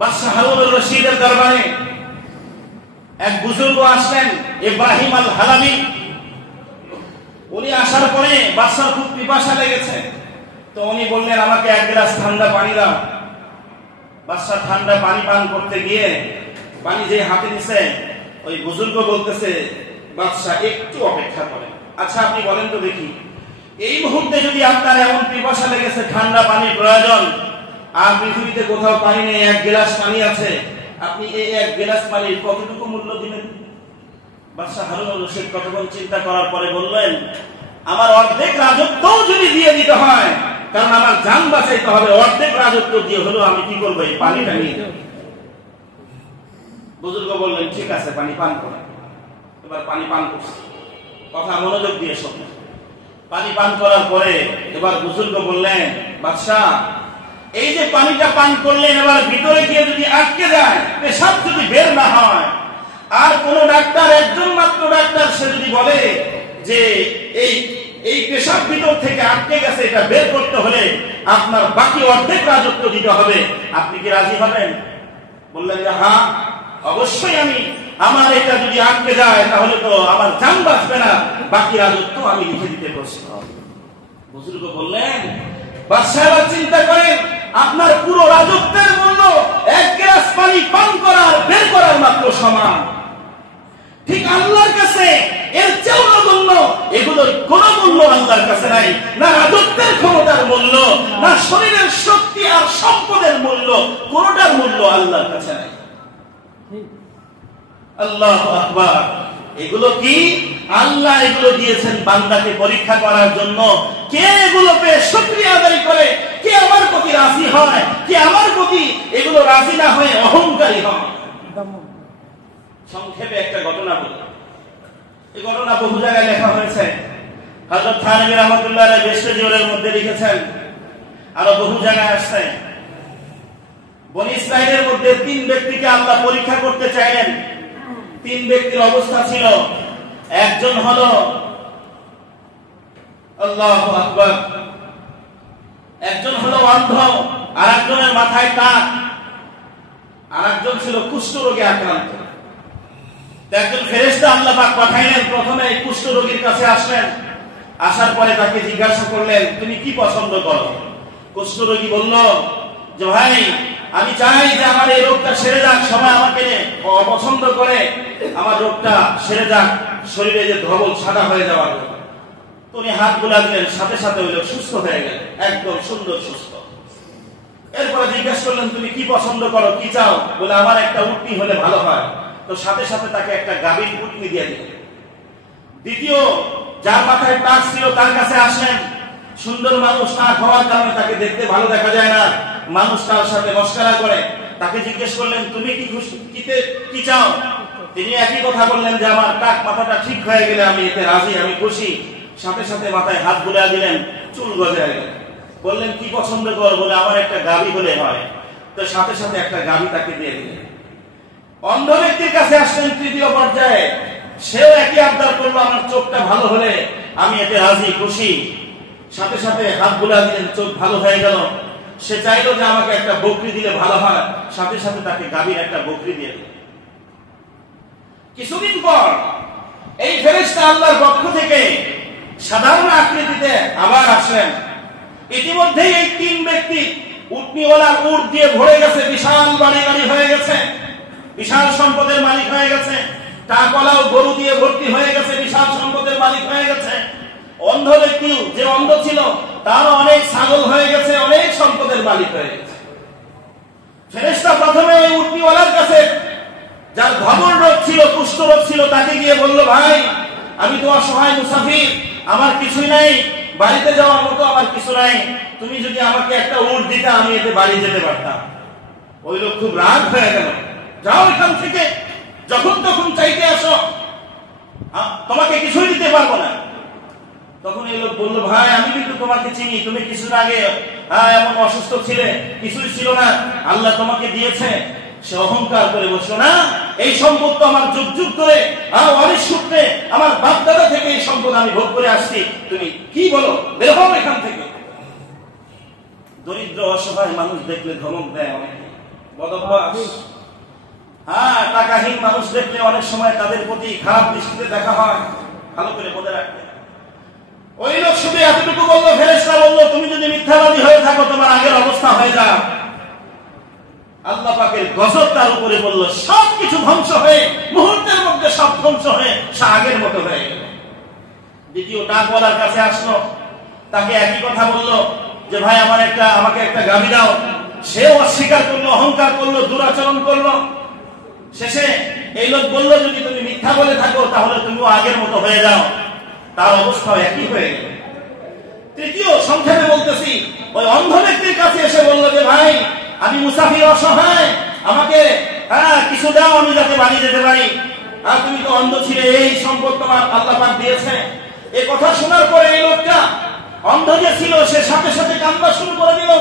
বাদশা হারুনুর রশিদের দরবারে এক বুজুর্গ আসলেন, ইব্রাহিম আল হালামি। উনি আসার পরে বাদশার খুব পিপাসা লেগেছে, তো উনি বললেন আমাকে এক গ্লাস ঠান্ডা পানি দাও। বাদশা ঠান্ডা পানি পান করতে গিয়ে পানি যে হাতে নিছে, ওই বুজুর্গ বলতেছে বাদশা একটু অপেক্ষা করেন। আচ্ছা আপনি বলেন তো দেখি, এই মুহূর্তে যদি আপনার এমন পিপাসা লেগেছে, ঠান্ডা পানির প্রয়োজন, আর পৃথিবীতে কোথাও পানি নেই, এক গ্লাস পানি আছে, আপনি এই এক গ্লাস পানির কতটুকু মূল্য দিবেন? বাদশা হারুনুর রশিদ কতক্ষণ চিন্তা করার পরে বললেন, আমার অর্ধেক রাজত্বও যদি দিয়ে দিতে হয়, কারণ আমার জান বাঁচাইতে হবে, অর্ধেক রাজত্ব দিয়ে হলেও আমি কি করবো, এই পানিটা নিয়ে যাব। বুজুর্গ বললেন ঠিক আছে, পানি পান করেন। এবার পানি পান করছে, কথা মনোযোগ দিয়ে শোনেন। পানি পান করার পরে এবার বুজুর্গ বললেন, বাদশাহ এই যে পানিটা পান করলেন, এবার ভিতরে গিয়ে যদি আটকে যায়, পেশাব যদি বের না হয়, আর কোন ডাক্তার, একজন মাত্র ডাক্তার, সে যদি বলে যে এই পেশাব ভিতর থেকে আটকে গেছে, এটা বের করতে হলে আপনার বাকি অর্ধেক রাজত্ব দিতে হবে, আপনি কি রাজি হবেন? বললেন যে হ্যাঁ অবশ্যই, আমার এটা যদি আটকে যায় তাহলে তো আমার জান বাঁচবে না, বাকি রাজত্ব আমি লিখে দিতে প্রস্তুত। বুজুর্গ বললেন, বাদশাহ চিন্তা করেন, আপনার পুরো রাজত্বের মূল্য এক গ্লাস পানি পান করার, বের করার মাত্র সমান। ঠিক আল্লাহর কাছে এর চেয়েও নগণ্য, এগুলোর কোন মূল্য আল্লাহর কাছে নাই। না রাজত্বের ক্ষমতার মূল্য, না শরীরের শক্তি আর সম্পদের মূল্য, কোনটার মূল্য আল্লাহর কাছে নাই। আল্লাহু আকবার। এগুলো কি? আল্লাহ এগুলো দিয়েছেন বান্দাকে পরীক্ষা করার জন্য। কে এগুলো পেয়ে শুকরিয়া আদায় করে, কে আমার প্রতি রাজি হয়, কে আমার প্রতি এগুলো রাজি না হয়ে অহংকারী হয়। সংক্ষেপে একটা ঘটনা বলি। এই ঘটনা বহু জায়গায় লেখা হয়েছে। হযরত থানভী রাহমাতুল্লাহ আলাইহি বেশজিওরের মধ্যে লিখেছেন, আরো বহু জায়গায় আসছে। বনী ইসরাইলের মধ্যে 3 ব্যক্তিকে আল্লাহ পরীক্ষা করতে চাইলেন। 3 ব্যক্তির অবস্থা ছিল, একজন হলো, আল্লাহু আকবার, একজন হলো অন্ধ, আর একজনের মাথায় টাক, আর একজন ছিল কুষ্ঠরোগে আক্রান্ত। একজন ফেরেশতা আল্লাহ পাক পাঠাইলেন, প্রথমে এই কুষ্ঠরোগীর কাছে আসলেন। আসার পরে তাকে জিজ্ঞাসা করলেন, তুমি কি পছন্দ করো? কুষ্ঠরোগী বলল যে ভাই, আমি চাই যে আমার এই রোগটা সেরে যাক, সবাই আমাকে অপছন্দ করে, আমার রোগটা সেরে যাক, শরীরে যে ধবল সাদা হয়ে যাওয়ার। উনি হাত বুলা দিলেন, সাথে সাথে ওই লোক সুস্থ হয়ে গেল, একদম সুন্দর সুস্থ। এরপরে জিজ্ঞাসা করলেন, তুমি কি পছন্দ করো, কি চাও? বলে আমার একটা উটনি হলে ভালো হয়। তো সাথে সাথে তাকে একটা গাভীর উটনি দিয়ে দিলেন। দ্বিতীয়, যার মাথায় টাক ছিল, তার কাছে আসলেন। সুন্দর মানুষ, টাক হওয়ার কারণে তাকে দেখতে ভালো দেখা যায় না, মানুষ তার সাথে মস্করা করে। তাকে জিজ্ঞেস করলেন, তুমি কি কি চাও? তিনি একই কথা বললেন যে আমার টাক মাথাটা ঠিক হয়ে গেলে আমি এতে রাজি, আমি খুশি। সাথে সাথে মাথায় হাত বুলিয়ে দিলেন, চুল গজায় গেল। বললেন কি পছন্দ কর? বলে আমার একটা গাভী হলে হয়। তো সাথে সাথে একটা গাভী তাকে দিয়ে দিলেন। অন্ধ ব্যক্তির কাছে আসলেন তৃতীয় পর্যায়ে, সেও একই আবদার করলো, আমার চোখটা ভালো হলে আমি এতে রাজি, খুশি। সাথে সাথে হাত বুলিয়ে দিলেন, চোখ ভালো হয়ে গেল। সে চাইলো যে আমাকে একটা বকরি দিলে ভালো হয়, সাথে সাথে তাকে গাভীর একটা বকরি দিয়ে দিল। কিছুদিন পর এই ফেরেশতা আল্লাহর পক্ষ থেকে সাধারণ আকৃতিতে আবার আসলেন। ইতিমধ্যেই এই 3 ব্যক্তি উটনিওয়ালার উট দিয়ে ভরে গেছে, বিশাল বাড়ি গাড়ি হয়ে গেছে, বিশাল সম্পদের মালিক হয়ে গেছে। টাকওয়ালাও গরু দিয়ে ভর্তি হয়ে গেছে, বিশাল সম্পদের মালিক হয়ে গেছে। অন্ধ ব্যক্তি, যে অন্ধ ছিল, তারও অনেক ছাগল হয়ে গেছে, অনেক সম্পদের মালিক হয়ে গেছে। ফেরেশতা প্রথমে ওই উটনিওয়ালার কাছে, যার ধবল রোগ ছিল, কুষ্ঠ রোগ ছিল, তাকে গিয়ে বলল, ভাই আমি তো অসহায় মুসাফির, আমার কিছুই নাই, বাড়িতে যাওয়ার মতো আমার কিছু নাই, তুমি যদি আমাকে একটা উট দিতে আমি এতে বাড়ি যেতে পারতাম। ওই লোক খুব রাগ হয়ে গেল, যাও এখান থেকে, যখন তখন চাইতে আসো, তোমাকে কিছুই দিতে পারবো না। তখন এই লোক বলল, ভাই আমি কিন্তু তোমাকে চিনি, তুমি কিছুদিন আগে এমন অসুস্থ ছিলে, কিছুই ছিল না, আল্লাহ তোমাকে দিয়েছে। সে অহংকার করে বসলো, না এই সম্পদ তো আমার যুগ যুগ ধরে, অনেক সূত্রে আমার বাপ দাদা থেকে এই সম্পদ আমি ভোগ করে আসছি, তুমি কি বলো, বের হও এখান থেকে। দরিদ্র অসহায় মানুষ দেখলে ধমক দেয় অনেকে, বদভ্যাস। হ্যাঁ, টাকাহীন মানুষ দেখলে অনেক সময় তাদের প্রতি খারাপ দৃষ্টিতে দেখা হয়, ভালো করে মনে রাখবে। ওই লোক শুধু এতটুকু বললো, ফেরেশতা বললো, তুমি যদি মিথ্যাবাদী হয়ে থাকো তোমার আগের অবস্থা হয়ে যাও। আল্লাহ পাকের গজব তার উপরে বলল, সবকিছু ধ্বংস হয়ে মুহূর্তের মধ্যে সব ধ্বংস হয়ে সে আগের মতো হয়ে গেল। দ্বিতীয় ডাকওয়ালার কাছে আসলো, তাকে একই কথা বললো যে ভাই আমাকে একটা গাভী দাও। সেও অস্বীকার করলো, অহংকার করলো, দুরাচরণ করলো। শেষে এই লোক বলল, যদি তুমি মিথ্যা বলে থাকো তাহলে তুমিও আগের মতো হয়ে যাও। তার অবস্থাও একই হয়ে গেল। তৃতীয়, সংক্ষেপে বলতেছি, ওই অন্ধ ব্যক্তির কাছে এসে বললো যে ভাই আমি মুসাফির, অসহায়, আমাকে কিছু দাও আমি যাতে বাড়ি যেতে পারি। আর তুমি তো অন্ধ ছিলে, এই সম্পদ তোমার আল্লাহ পাক দিয়েছে। এই কথা শোনার পরে এই লোকটা অন্ধ যে ছিল সে সাথে সাথে কান্না শুরু করে দিল।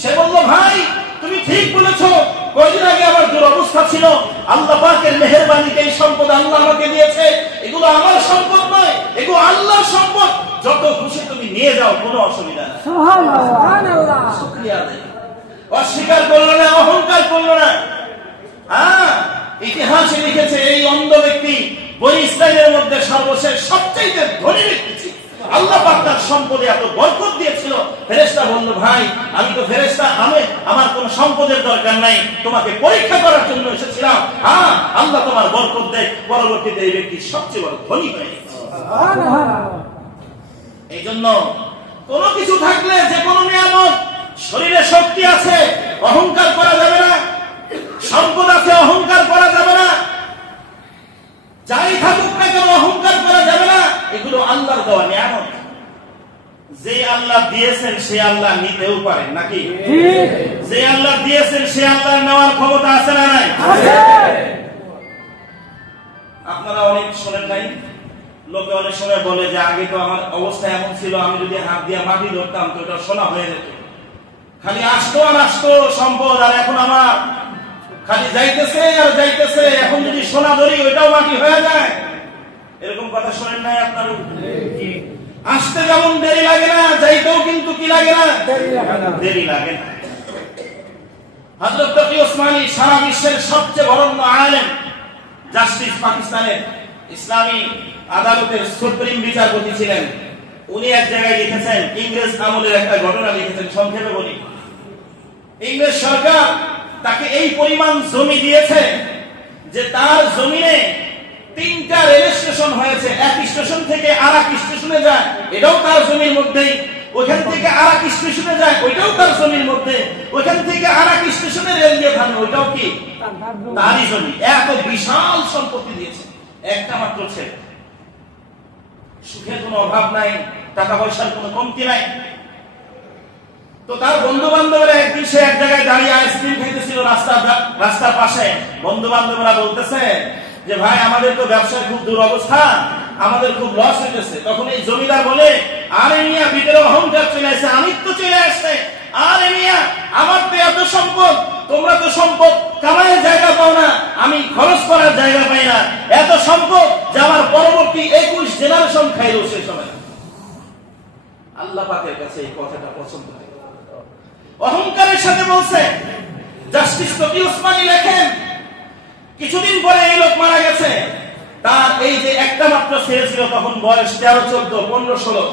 সে বলল, ভাই তুমি ঠিক বলেছো, কয়েকদিন আগে আমার দুরবস্থা ছিল, আল্লাহ পাকের মেহেরবানিতে এই সম্পদ আল্লাহ আমাকে দিয়েছে। এগুলো আমার সম্পদ নয়, এগুলো আল্লাহর সম্পদ। যত খুশি তুমি নিয়ে যাও, কোনো অসুবিধা নেই। সুবহানাল্লাহ। শুকরিয়া আদায়। অস্বীকার করলো না, অহংকার করলো না। ইতিহাসে লিখেছে এই অন্ধ ব্যক্তি বনি ইসরাইলের মধ্যে সর্বশেষ সবচেয়ে ধনী ব্যক্তি ছিল। আল্লাহ পাক তার সম্পদে এত বরকত দিয়েছিল। ফেরেশতা বলল, ভাই আমি তো ফেরেশতা, আমার কোন সম্পদের দরকার নাই, তোমাকে পরীক্ষা করার জন্য এসেছিলাম। আল্লাহ তোমার বরকত দেয়। পরবর্তীতে এই ব্যক্তি সবচেয়ে বড় ধনী হয়ে গেছে। এই জন্য কোনো কিছু থাকলে, যে কোনো নিয়ামত, শরীরে শক্তি আছে অহংকার করা যাবে না, সম্পদ আছে অহংকার করা যাবে না, যাই থাকুক না কেন অহংকার করা যাবে না। এগুলো আল্লাহর দেওয়া নিয়ামত। যে আল্লাহ দিয়েছেন সে আল্লাহ নিতেও পারেন, নাকি? যে আল্লাহ দিয়েছেন সে আল্লাহ নেওয়ার ক্ষমতা আছে না নাই? আপনারা অনেক শোনেন নাই, লোকে অনেক সময় বলে যে আগে তো আমার অবস্থা এমন ছিল, আমি যদি হাত দিয়ে মাটি ধরতাম তো ওটা সোনা হয়ে যেত। খালি আসতো আর আসতো সম্পদ, আর এখন আমার খালি যাইতেছে আর যাইতেছে। এখন যদি সোনা ধরি ওইটাও মাটি হয়ে যায়। এরকম কথা শোনেন নাই আপনারা? আসতে যেমন দেরি লাগে না, যাইতেও কিন্তু কি লাগে না, দেরি লাগে না। হযরত তকি ওসমানী সারা বিশ্বের সবচেয়ে বরেণ্য আলেম, জাস্টিস, পাকিস্তানের ইসলামী আদালতের সুপ্রিম বিচারপতি ছিলেন। উনি এক জায়গায় লিখেছেন, ইংরেজ আমলের একটা ঘটনা লিখেছেন, সংক্ষেপে বলি। ইংরেজ সরকার তাকে এই পরিমাণ জমি দিয়েছে যে তার জমিনে 3টা রেল স্টেশন হয়েছে। এক স্টেশন থেকে আর এক স্টেশনে যায়, এটাও তার জমির মধ্যেই। ওখান থেকে আর এক স্টেশনে যায়, ওইটাও তার জমির মধ্যে। ওখান থেকে আর এক স্টেশনে রেল দিয়ে থামে, ওইটাও কি তারই জমি। এত বিশাল সম্পত্তি দিয়েছে একটা মাত্র ছেলে। সুখের কোনো অভাব নাই, টাকা পয়সার কোনো কমতি নাই। তো তার বন্ধু বান্ধবরা একদিন সে এক জায়গায় দাঁড়িয়ে আইসক্রিম খাইতেছিল রাস্তার পাশে। বন্ধু বান্ধবরা বলতেছে যে ভাই আমাদের তো ব্যবসায় খুব দুরবস্থা, আমাদের খুব লস হইতেছে। তখন এই জমিদার বলে, আরে মিয়া ভিতরে অহংকার চলে আসছে, আমিত্ব চলে আসছে। আরে মিয়া আমার তো এত সম্পদ, তোমরা তো সম্পদ কামাইয়ের জায়গা পাও না, আমি খরচ করার জায়গা পাই না। এত সম্পদ যে আমার পরবর্তী 21 জেনারেশন খাইলেও শেষ হবে না। আল্লাহ পাকের কাছে এই কথাটা পছন্দ হয়। অহংকারের সাথে বলছে। জাস্টিস তকি ওসমানী লেখেন, কিছুদিন পরে এই লোক মারা গেছে। তার এই যে একটা মাত্র ছেলে ছিল, তখন বয়স 13, 14, 15, 16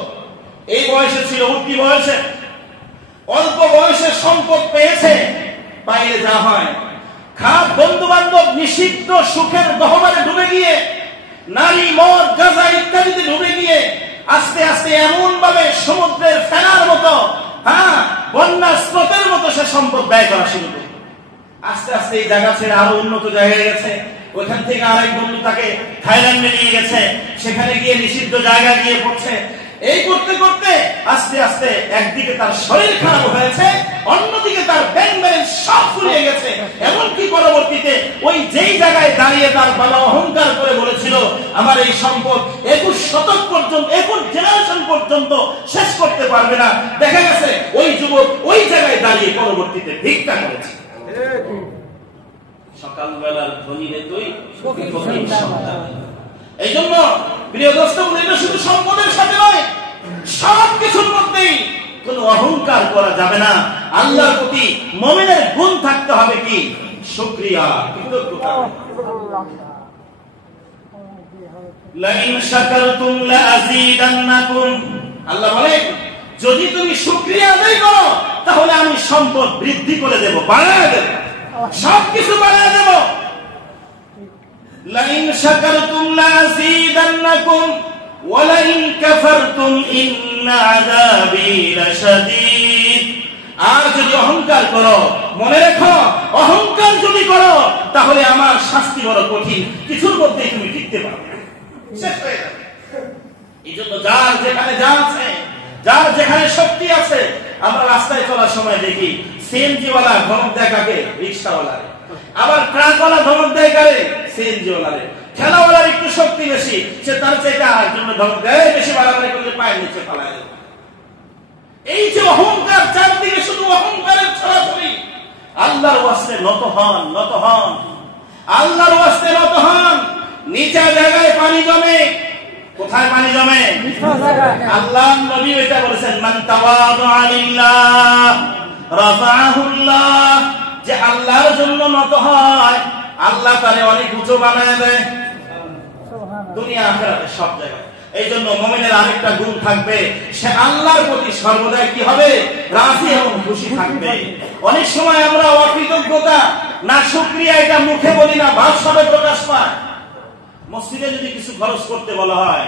এই বয়সে ছিল, উঠতি বয়সে। অল্প বয়সে সম্পদ পেয়েছে, পাইলে যা হয়, খাপ বন্ধু বান্ধব নিষিদ্ধ সুখের গহ্বরে ডুবে গিয়ে, নারী, মদ, গাঁজা ইত্যাদিতে ডুবে গিয়ে আস্তে আস্তে এমন ভাবে সমুদ্রের ফেনার মতো, বন্যা স্রোতের মতো সে সম্পদ ব্যয় করা শুরু করে। আস্তে আস্তে এই জায়গা ছেড়ে আরো উন্নত জায়গায় গেছে। ওইখান থেকে আরেক বন্ধু তাকে থাইল্যান্ডে নিয়ে গেছে, সেখানে গিয়ে নিষিদ্ধ জায়গায় গিয়ে পড়ছে। এই করতে করতে আস্তে আস্তে একদিকে তার শরীর খারাপ হয়েছে, অন্যদিকে তার ব্যাংক ব্যালেন্স সব ফুরিয়ে গেছে। এমনকি পরবর্তীতে ওই যেই জায়গায় দাঁড়িয়ে তার বাবা অহংকার করে বলেছিল আমার এই সম্পদ 21 শতক পর্যন্ত, 21 জেনারেশন পর্যন্ত শেষ করতে পারবে না, দেখা গেছে ওই যুবক ওই জায়গায় দাঁড়িয়ে পরবর্তীতে ভিক্ষা করেছে। সকালবেলার ধনীরে তুই ফকির সন্তান। এই জন্য প্রিয় দোস্ত, এটা শুধু সম্পদের সাথে নয়, সব কিছুর মধ্যেই কোনো অহংকার করা যাবে না। আল্লাহর প্রতি মুমিনের গুণ থাকতে হবে কি শুকরিয়া, কৃতজ্ঞতা। লাইন শাকারতুম লাযীদান্নাকুম, আল্লাহ বলেন যদি তুমি শুকরিয়া আদায় করো তাহলে আমি সম্পদ বৃদ্ধি করে দেব, বাড়ায় দেব, সবকিছু বাড়ায় দেব। লাইন শাকারতুম লাযীদান্নাকুম ওয়া লাইন কাফারতুম ইন্না আযাবি লাশাদীদ। আর যদি অহংকার করো, মনে রেখো অহংকার যদি করো তাহলে আমার শাস্তি বড় কঠিন, কিছুর মধ্যে তুমি টিকতে পারবে না, শেষ হয়ে যাবে। এই জন্য যার যেখানে যা আছে, যার যেখানে শক্তি আছে, আমরা রাস্তায় চলার সময় দেখি সিএনজি ওয়ালা ধমক দেয় কাকে? রিকশাওয়ালারে। আবার ট্রাকওয়ালা ধমক দেয় কারে? সিএনজি ওয়ালারে। ঠেলাওয়ালার একটু শক্তি বেশি, সে তার চাইতে আরেকজনের ধমক দেয়, বেশি বাড়াবাড়ি করলে পায়ের নিচে পালায় যাবে। এই যে অহংকার, চারদিকে শুধু অহংকারের ছড়াছড়ি। আল্লাহর ওয়াস্তে নত হন, নত হন, আল্লাহর ওয়াস্তে নত হন। নিচা জায়গায় পানি জমে, কোথায় পানি জমে? আল্লাহ নবী এটা বলেছেন, মান তাওয়াদা লিল্লাহ রাফাআহুল্লাহ, যে আল্লাহর জন্য নত হয় আল্লাহ তারে অনেক উঁচু বানায় দেয়, দুনিয়া আখিরাতে সব জায়গায়। এই জন্য মুমিনের আরেকটা গুণ থাকবে, সে আল্লাহর প্রতি সর্বদাই কি হবে? রাজি এবং খুশি থাকবে। অনেক সময় আমরা অকৃতজ্ঞতা, না শুকরিয়া, এটা মুখে বলি না, ভাষায় প্রকাশ পায়। মসজিদে যদি কিছু খরচ করতে বলা হয়,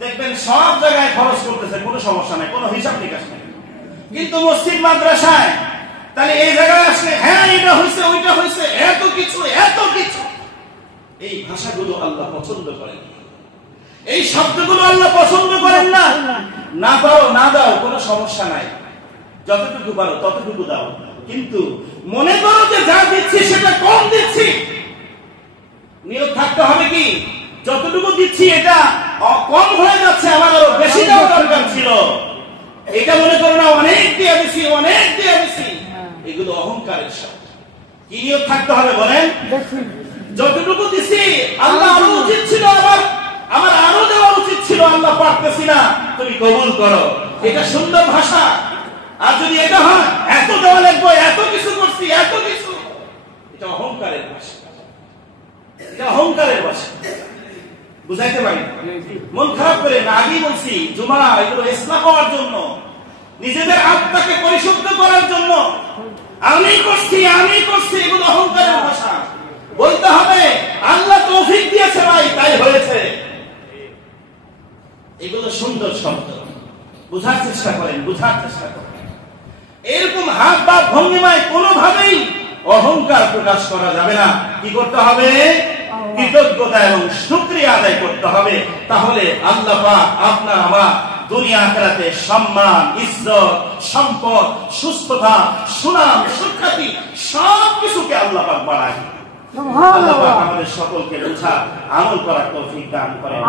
দেখবেন সব জায়গায় খরচ করতেছে, কোনো সমস্যা নাই, কোনো হিসাব নিকাশ নেই। কিন্তু মসজিদ মাদ্রাসায় তাহলে এই জায়গায় আসলে হ্যাঁ এটা হয়েছে, ওইটা হয়েছে, এত কিছু, এত কিছু। এই ভাষাগুলো আল্লাহ পছন্দ করেন, এই শব্দগুলো আল্লাহ পছন্দ করেন না। না পারো না দাও, কোনো সমস্যা নাই, যতটুকু পারো ততটুকু দাও, কিন্তু মনে করো যে যা দিচ্ছি সেটা কম দিচ্ছি। নিয়ত থাকতে হবে কি, যতটুকু দিচ্ছি এটা কম হয়ে যাচ্ছে, আমার আরো বেশি দেওয়া দরকার ছিল। এটা মনে করো না অনেক দিয়ে দিছি, অনেক দিয়ে দিছি, এগুলো অহংকারের শব্দ। কি নিয়ত থাকতে হবে বলেন? যতটুকু দিছি আল্লাহ আরো উচিত ছিল, আমার আরো দেওয়া উচিত ছিল, আল্লাহ পারতেছি না, তুমি কবুল করো। এটা সুন্দর ভাষা। আর যদি এটা হয় এত দেওয়া লাগবে, এত কিছু করছি, এত কিছু, এটা অহংকারের ভাষা, এটা অহংকারের ভাষা। বুঝাইতে পারি? মন খারাপ করে না, আগেই বলছি জুমা এগুলো ইসলাম হওয়ার জন্য, নিজেদের আত্মাকে পরিশুদ্ধ করার জন্য। আমি করছি, আমি করছি, এগুলো অহংকারের ভাষা। বলতে হবে আল্লাহ তৌফিক দিয়েছে ভাই, তাই হয়েছে। এগুলো সুন্দর শব্দ, বুঝার চেষ্টা করেন, বুঝার চেষ্টা করেন। এরকম হাত বা ভঙ্গিমায় কোনোভাবেই অহংকার প্রকাশ করা যাবে না। কি করতে হবে? কৃতজ্ঞতা এবং শুকরিয়া আদায় করতে হবে। তাহলে আল্লাহ পাক আপনার আমার দুনিয়া আখিরাতে সম্মান, ইজ্জত, সম্পদ, সুস্থতা, সুনাম, সুখ্যাতি সবকিছুকে আল্লাহ পাক বাড়ায়। আল্লাহ পাক আমাদের সকলকে বুঝা আমল করার তৌফিক দান করেন।